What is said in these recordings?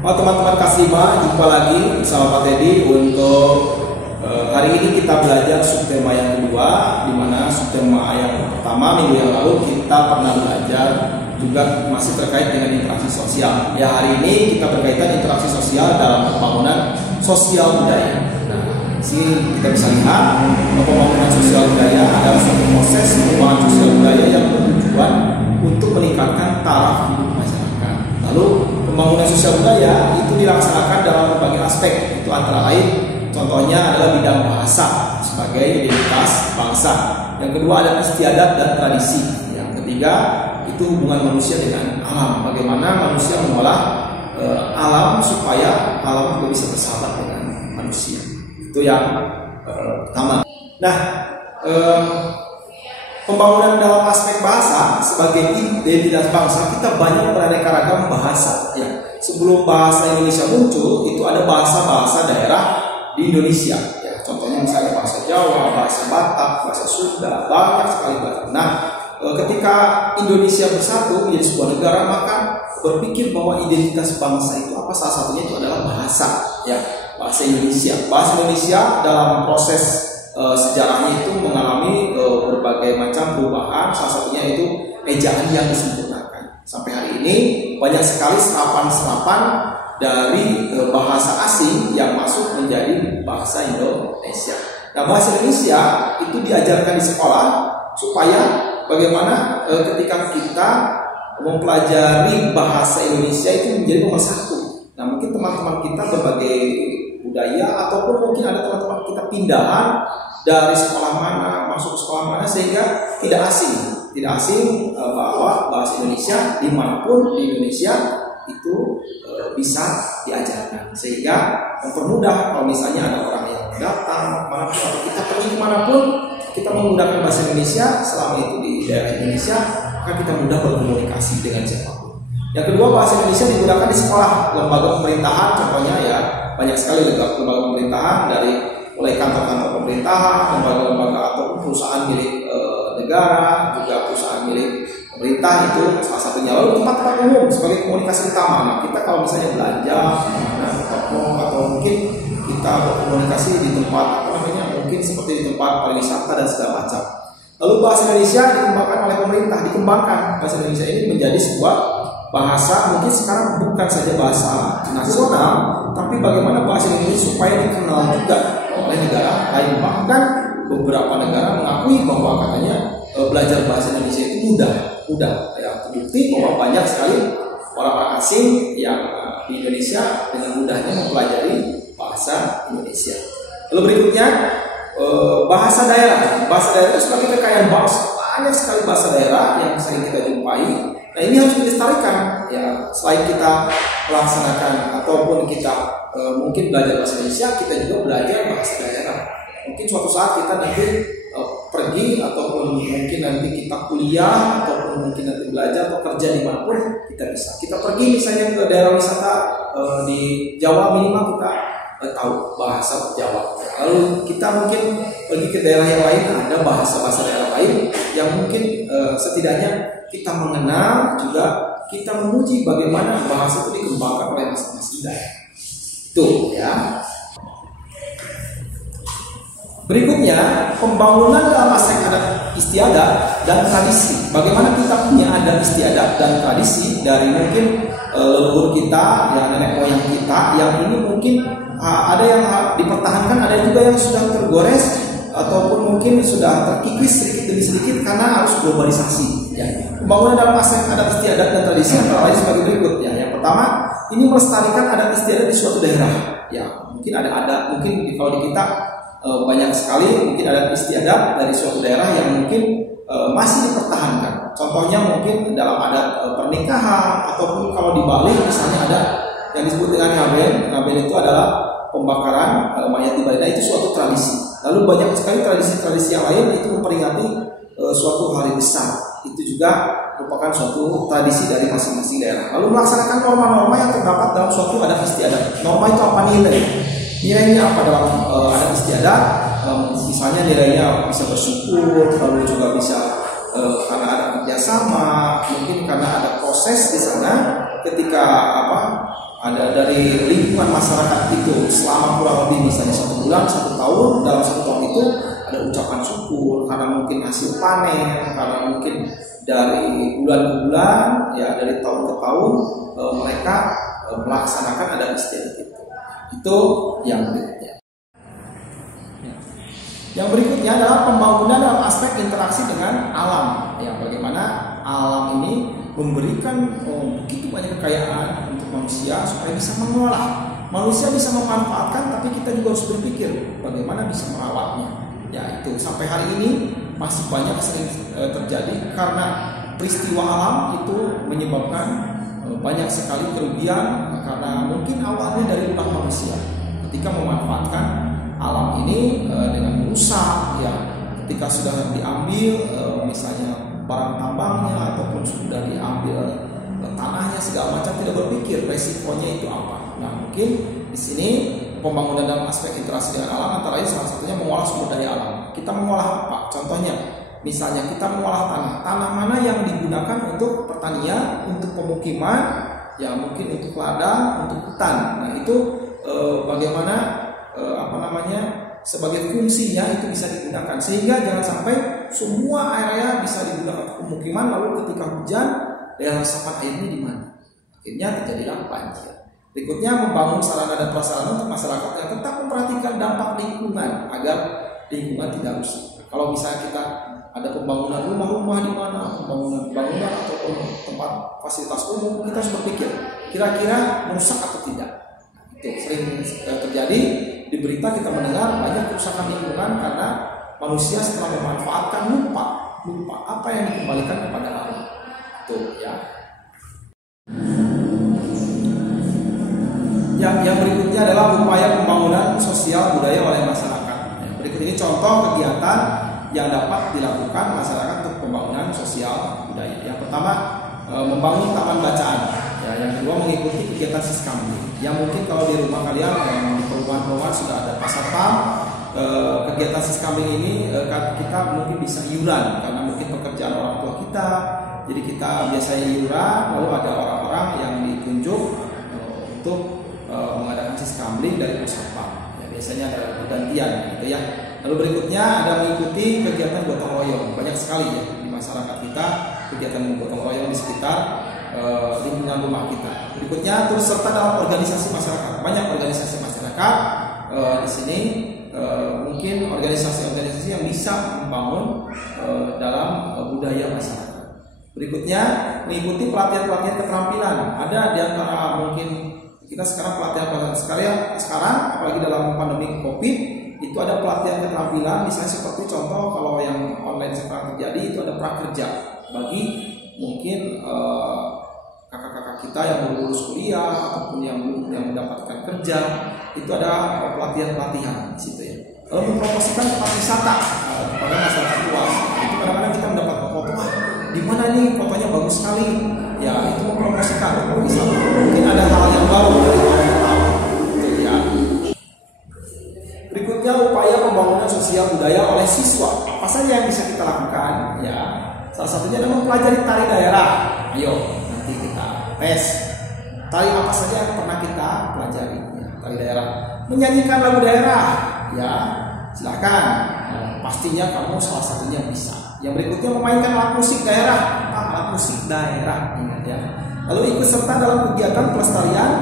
Oh teman-teman Kasima, jumpa lagi bersama Pak Teddy untuk hari ini kita belajar subtema yang kedua, di mana subtema yang pertama minggu yang lalu kita pernah belajar juga masih terkait dengan interaksi sosial. Ya, hari ini kita berkaitan interaksi sosial dalam pembangunan sosial budaya. Nah, di sini kita bisa lihat pembangunan sosial budaya adalah suatu proses pembangunan sosial budaya yang bertujuan untuk meningkatkan taraf hidup masyarakat. Lalu pembangunan sosial budaya itu dilaksanakan dalam berbagai aspek, itu antara lain contohnya adalah bidang bahasa sebagai identitas bangsa. Yang kedua ada istiadat dan tradisi. Yang ketiga itu hubungan manusia dengan alam, bagaimana manusia mengolah alam supaya alam juga bisa bersahabat dengan manusia. Itu yang pertama. Nah, pembangunan dalam aspek bahasa sebagai identitas bangsa, kita banyak beraneka ragam bahasa. Ya, sebelum bahasa Indonesia muncul, itu ada bahasa-bahasa daerah di Indonesia. Ya, contohnya misalnya bahasa Jawa, bahasa Batak, bahasa Sunda, banyak sekali bahasa. Nah, ketika Indonesia bersatu menjadi sebuah negara, maka berpikir bahwa identitas bangsa itu apa? Salah satunya itu adalah bahasa. Ya, bahasa Indonesia. Bahasa Indonesia dalam proses sejarahnya itu mengalami berbagai macam perubahan, salah satunya itu ejaan yang disempurnakan. Sampai hari ini banyak sekali serapan-serapan dari bahasa asing yang masuk menjadi bahasa Indonesia. Nah, bahasa Indonesia itu diajarkan di sekolah supaya bagaimana ketika kita mempelajari bahasa Indonesia itu menjadi nomor satu. Nah, mungkin teman-teman kita berbagai budaya ataupun mungkin ada teman-teman kita pindahan dari sekolah mana masuk ke sekolah mana sehingga tidak asing bahwa bahasa Indonesia dimanapun di Indonesia itu bisa diajarkan, sehingga mempermudah kalau misalnya ada orang yang datang manapun atau kita pergi kemanapun kita menggunakan bahasa Indonesia selama itu di daerah Indonesia, maka kita mudah berkomunikasi dengan siapapun. Yang kedua, bahasa Indonesia digunakan di sekolah, lembaga pemerintahan contohnya ya, banyak sekali lembaga pemerintahan dari mulai kantor-kantor pemerintahan, lembaga-lembaga ataupun perusahaan milik negara, juga perusahaan milik pemerintah, itu salah satunya. Lalu tempat-tempat umum sebagai komunikasi utama. Nah, kita kalau misalnya belanja, atau mungkin kita berkomunikasi di tempat mungkin seperti di tempat pariwisata dan segala macam. Lalu bahasa Indonesia dikembangkan oleh pemerintah, bahasa Indonesia ini menjadi sebuah bahasa, mungkin sekarang bukan saja bahasa nasional, tapi bagaimana bahasa Indonesia supaya dikenal juga oleh negara lain. Bahkan beberapa negara mengakui bahwa katanya belajar bahasa Indonesia itu mudah. Ya, terbukti bahwa banyak sekali orang-orang asing yang di Indonesia dengan mudahnya mempelajari bahasa Indonesia. Lalu berikutnya bahasa daerah. Bahasa daerah itu sebagai kekayaan bangsa. Banyak sekali bahasa daerah yang sering kita jumpai. Nah, ini harus dilestarikan. Ya, selain kita melaksanakan ataupun kita mungkin belajar bahasa Indonesia, kita juga belajar bahasa daerah. Mungkin suatu saat kita nanti pergi ataupun mungkin nanti kita kuliah ataupun mungkin nanti belajar atau kerja di manapun kita bisa. Kita pergi misalnya ke daerah wisata di Jawa, minimal kita tahu bahasa Jawa. Lalu kita mungkin pergi ke daerah yang lain, ada bahasa-bahasa daerah lain yang mungkin setidaknya kita mengenal, juga kita memuji bagaimana bahasa itu dikembangkan oleh masing-masing daerah. Itu ya. Berikutnya, pembangunan dalam aspek adat istiadat dan tradisi. Bagaimana kita punya adat istiadat dan tradisi dari mungkin leluhur kita, ya nenek moyang kita, yang ini mungkin ada yang dipertahankan, ada juga yang sudah tergores ataupun mungkin sudah terkikis sedikit demi sedikit karena harus globalisasi. Ya. Pembangunan dalam aspek adat istiadat dan tradisi antara lain sebagai berikut. Ya. Yang pertama, ini melestarikan adat istiadat di suatu daerah. Ya, mungkin ada mungkin kalau di kita banyak sekali mungkin adat istiadat dari suatu daerah yang mungkin masih dipertahankan. Contohnya mungkin dalam adat pernikahan ataupun kalau di Bali misalnya ada yang disebut dengan ngaben. Ngaben itu adalah pembakaran mayat di Bali. Nah, itu suatu tradisi. Lalu banyak sekali tradisi-tradisi yang lain itu memperingati suatu hari besar. Itu juga merupakan suatu tradisi dari masing-masing daerah. Lalu melaksanakan norma-norma yang terdapat dalam suatu adat istiadat. Norma itu apa nilai? Nilainya apa dalam adat istiadat? Misalnya nilainya bisa bersyukur, lalu juga bisa karena ada kerjasama, mungkin karena ada proses di sana ketika ada dari lingkungan masyarakat itu selama kurang lebih misalnya 1 bulan, 1 tahun. Dalam 1 tahun itu ada ucapan syukur karena mungkin hasil panen, karena mungkin dari bulan ke bulan, ya dari tahun ke tahun mereka melaksanakan adat istiadat itu. Itu yang berikutnya. Yang berikutnya adalah pembangunan dalam aspek interaksi dengan alam. Ya, bagaimana alam ini memberikan begitu banyak kekayaan untuk manusia supaya bisa mengolah. Manusia bisa memanfaatkan, tapi kita juga harus berpikir bagaimana bisa merawatnya. Ya, itu sampai hari ini masih banyak sering terjadi karena peristiwa alam itu menyebabkan banyak sekali kerugian karena mungkin awalnya dari ulah manusia ketika memanfaatkan alam ini dengan merusak, ya ketika sudah diambil misalnya barang tambangnya ataupun sudah diambil tanahnya segala macam, tidak berpikir resikonya itu apa. Nah, mungkin di sini pembangunan dalam aspek interaksi dengan alam antara lain salah satunya mengolah sumber daya alam. Kita mengolah apa? Contohnya, misalnya kita mengolah tanah mana yang digunakan untuk pertanian, untuk pemukiman, ya mungkin untuk ladang, untuk hutan. Nah, itu bagaimana sebagai fungsinya itu bisa digunakan sehingga jangan sampai semua area bisa digunakan pemukiman lalu ketika hujan daya resapan airnya di mana? Akhirnya terjadilah banjir. Berikutnya membangun sarana dan prasarana untuk masyarakat yang tetap memperhatikan dampak lingkungan agar lingkungan tidak rusak. Kalau misalnya kita ada pembangunan rumah-rumah di mana, pembangunan bangunan ataupun tempat fasilitas umum, kita harus berpikir kira-kira merusak atau tidak. Itu sering terjadi di berita, kita mendengar banyak kerusakan lingkungan karena manusia setelah memanfaatkan lupa apa yang dikembalikan kepada alam. Itu ya. Yang berikutnya adalah upaya pembangunan sosial budaya oleh masyarakat. Berikut ini contoh kegiatan yang dapat dilakukan masyarakat untuk pembangunan sosial budaya. Yang pertama, membangun taman bacaan. Ya, yang kedua, mengikuti kegiatan siskamling. Yang mungkin kalau di rumah kalian di perumahan-perumahan sudah ada pasar pam, kegiatan siskamling ini kita mungkin bisa iuran karena mungkin pekerjaan orang tua kita. Jadi kita biasanya iuran, lalu ada orang-orang yang ditunjuk untuk mengadakan siskamling dari pusat pam. Ya, biasanya ada pergantian gitu ya. Lalu berikutnya ada mengikuti kegiatan gotong royong. Banyak sekali ya di masyarakat kita kegiatan gotong royong di sekitar lingkungan rumah kita. Berikutnya turut serta dalam organisasi masyarakat. Banyak organisasi masyarakat di sini mungkin organisasi-organisasi yang bisa membangun dalam budaya masyarakat. Berikutnya mengikuti pelatihan-pelatihan keterampilan. Ada di antara mungkin kita sekarang pelatihan sekarang apalagi dalam pandemi Covid itu ada pelatihan keterampilan, misalnya seperti contoh kalau yang online sekarang terjadi itu ada prakerja bagi mungkin kakak-kakak kita yang baru lulus kuliah ataupun yang mendapatkan kerja, itu ada pelatihan-pelatihan di situ ya. Lalu mempromosikan tempat wisata kepada masyarakat luas. Itu kadang-kadang kita mendapatkan foto, di mana nih fotonya bagus sekali. Ya, itu mempromosikan tempat wisata. Mungkin ada hal yang baru dari tahun ke tahun. Ya. Berikutnya upaya pembangunan sosial budaya oleh siswa. Apa saja yang bisa kita lakukan? Ya, salah satunya adalah mempelajari tari daerah. Ayo, nanti kita tes. Tari apa saja yang pernah kita pelajari? Ya, tari daerah. Menyanyikan lagu daerah. Ya, silakan. Pastinya kamu salah satunya bisa. Yang berikutnya memainkan alat musik daerah. Alat musik daerah, ingat ya. Lalu ikut serta dalam kegiatan pelestarian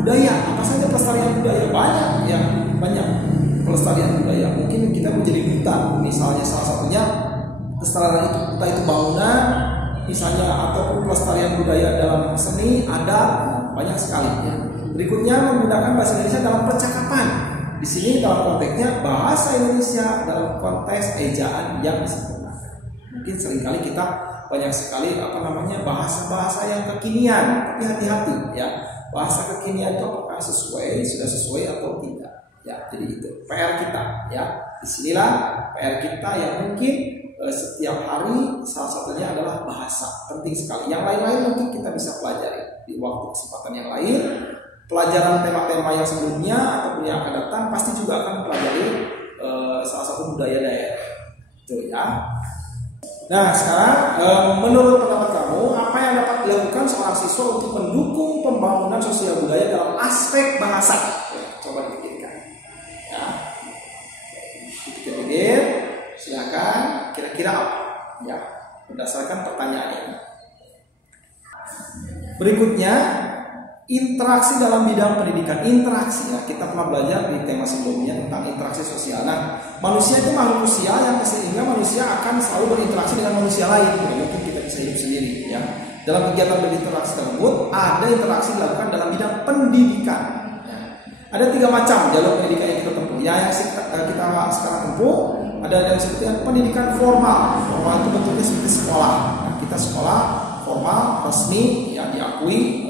budaya. Apa saja pelestarian budaya? Banyak ya, banyak pelestarian budaya. Mungkin kita menjadi duta, misalnya salah satunya pelestarian duta itu bangunan, misalnya ataupun pelestarian budaya dalam seni ada banyak sekali ya. Berikutnya menggunakan bahasa Indonesia dalam percakapan. Di sini dalam konteksnya bahasa Indonesia dalam konteks ejaan yang disempurnakan. Mungkin seringkali kita banyak sekali bahasa-bahasa yang kekinian, tapi hati-hati ya. Bahasa kekinian itu apakah sudah sesuai atau tidak? Ya, jadi itu PR kita ya. Disinilah PR kita yang mungkin setiap hari salah satunya adalah bahasa, penting sekali. Yang lain-lain mungkin kita bisa pelajari di waktu kesempatan yang lain. Pelajaran tema-tema yang sebelumnya ataupun yang akan datang pasti juga akan pelajari salah satu budaya daerah itu ya. Nah, sekarang menurut pendapat kamu apa yang dapat dilakukan seorang siswa untuk mendukung pembangunan sosial budaya budaya dalam aspek bahasa. Ya, coba dipikirkan. Ya. Pikir-pikir, silakan. Kira-kira apa? Ya, berdasarkan pertanyaan ini. Berikutnya, interaksi dalam bidang pendidikan. Interaksi, ya, kita pernah belajar di tema sebelumnya tentang interaksi sosial. Nah, manusia itu makhluk sosial yang sehingga manusia akan selalu berinteraksi dengan manusia lain. Mungkin kita bisa hidup sendiri, ya. Dalam kegiatan berinteraksi tersebut ada interaksi dilakukan dalam bidang pendidikan. Ya. Ada 3 macam jalur pendidikan yang kita tempuh. Ya, yang kita sekarang tempuh ada yang disebutkan pendidikan formal. Formal itu bentuknya seperti sekolah. Nah, kita sekolah formal, resmi, yang diakui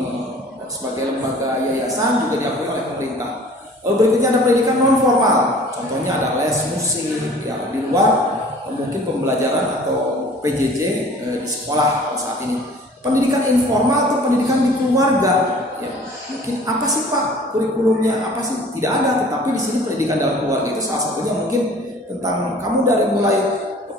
sebagai lembaga yayasan, juga diakui oleh pemerintah. Lalu berikutnya ada pendidikan non formal. Contohnya ada les musik, yang di luar mungkin pembelajaran atau PJJ di sekolah saat ini. Pendidikan informal atau pendidikan di keluarga. Ya, mungkin apa sih Pak kurikulumnya? Apa sih? Tidak ada. Tetapi di sini pendidikan dalam keluarga itu salah satunya mungkin tentang kamu dari mulai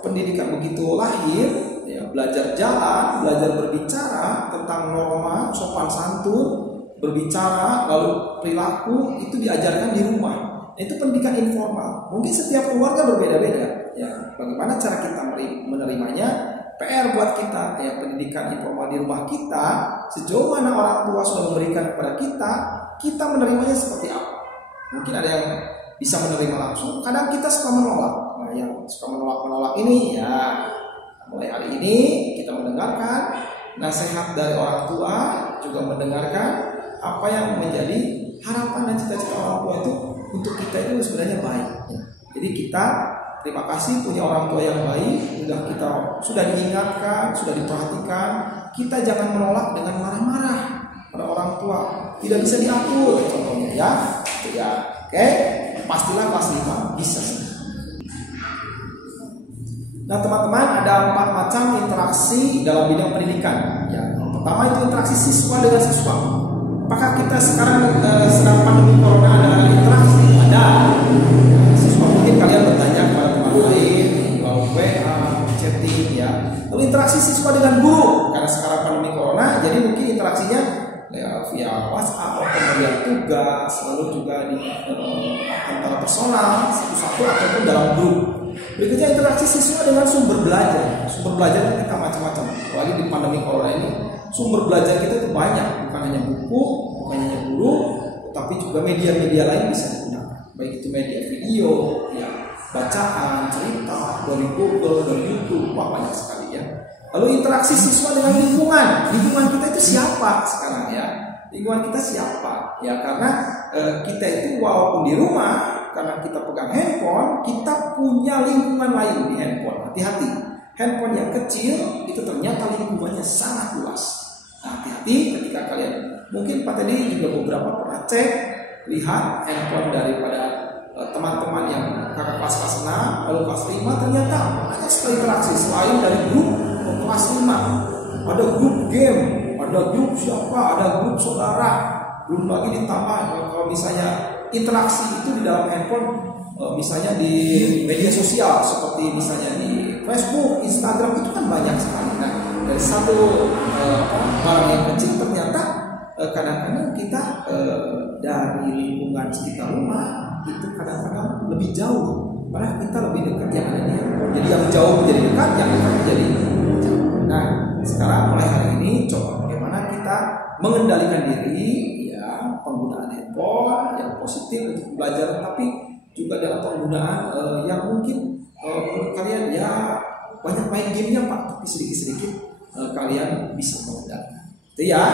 pendidikan begitu lahir, ya, belajar jalan, belajar berbicara tentang norma, sopan santun, berbicara, lalu perilaku itu diajarkan di rumah. Itu pendidikan informal. Mungkin setiap keluarga berbeda-beda. Ya, bagaimana cara kita menerimanya? PR buat kita, ya, pendidikan informal di rumah kita. Sejauh mana orang tua sudah memberikan kepada kita menerimanya seperti apa? Mungkin ada yang bisa menerima langsung. Kadang kita suka menolak. Nah, yang suka menolak ini, ya, mulai hari ini kita mendengarkan nasihat dari orang tua, juga mendengarkan apa yang menjadi harapan dan cita-cita orang tua itu untuk kita itu sebenarnya baik. Jadi kita terima kasih punya orang tua yang baik, sudah diingatkan, sudah diperhatikan. Kita jangan menolak dengan marah-marah pada orang tua. Tidak bisa diatur, contohnya, ya. Ya, oke. Pastilah kelas 5 bisa. Nah, teman-teman, ada 4 macam interaksi dalam bidang pendidikan. Ya, yang pertama itu interaksi siswa dengan siswa. Apakah kita sekarang sedang pandemi corona ada interaksi? Ada. Siswa mungkin kalian bertanya kepada teman lain, melalui WA, chatting, ya. Lalu interaksi siswa dengan guru, karena sekarang pandemi corona, jadi mungkin interaksinya ya, via WhatsApp, pemberian tugas, lalu juga di antara personal satu-satu ataupun dalam grup. Berikutnya interaksi siswa dengan sumber belajar. Sumber belajar kita macam-macam. Apalagi di pandemi corona ini, sumber belajar kita itu banyak, bukan hanya buku, bukan hanya guru, tapi juga media-media lain bisa digunakan. Baik itu media video, ya, bacaan, cerita, dari Google, dari YouTube, banyak sekali, ya. Lalu interaksi siswa dengan lingkungan. Lingkungan kita itu siapa sekarang, ya? Lingkungan kita siapa? Ya, karena kita itu walaupun di rumah, karena kita pegang handphone, kita punya lingkungan lain di handphone. Hati-hati. Handphone yang kecil itu ternyata lingkungannya sangat luas. Nah, hati-hati ketika kalian, mungkin Pak tadi juga beberapa pernah cek, lihat handphone daripada teman-teman yang kakak kelas 6, lalu kelas 5, ternyata banyak sekali interaksi selain dari grup kelas 5. Ada grup game, ada grup siapa, ada grup saudara, belum lagi ditambah kalau misalnya interaksi itu di dalam handphone, misalnya di media sosial seperti misalnya di Facebook, Instagram, itu kan banyak sekali. Nah, dari satu barang yang kecil ternyata kadang-kadang kita dari lingkungan sekitar rumah itu kadang-kadang lebih jauh, padahal kita lebih dekat yang ada di handphone. Jadi yang jauh menjadi dekat, yang dekat menjadi jauh. Nah, sekarang mulai hari ini coba bagaimana kita mengendalikan diri, ya, penggunaan handphone yang positif untuk belajar, tapi juga dalam penggunaan yang mungkin menurut kalian, ya, banyak main gamenya Pak, tapi sedikit-sedikit kalian bisa mengendalikan. Itu, ya.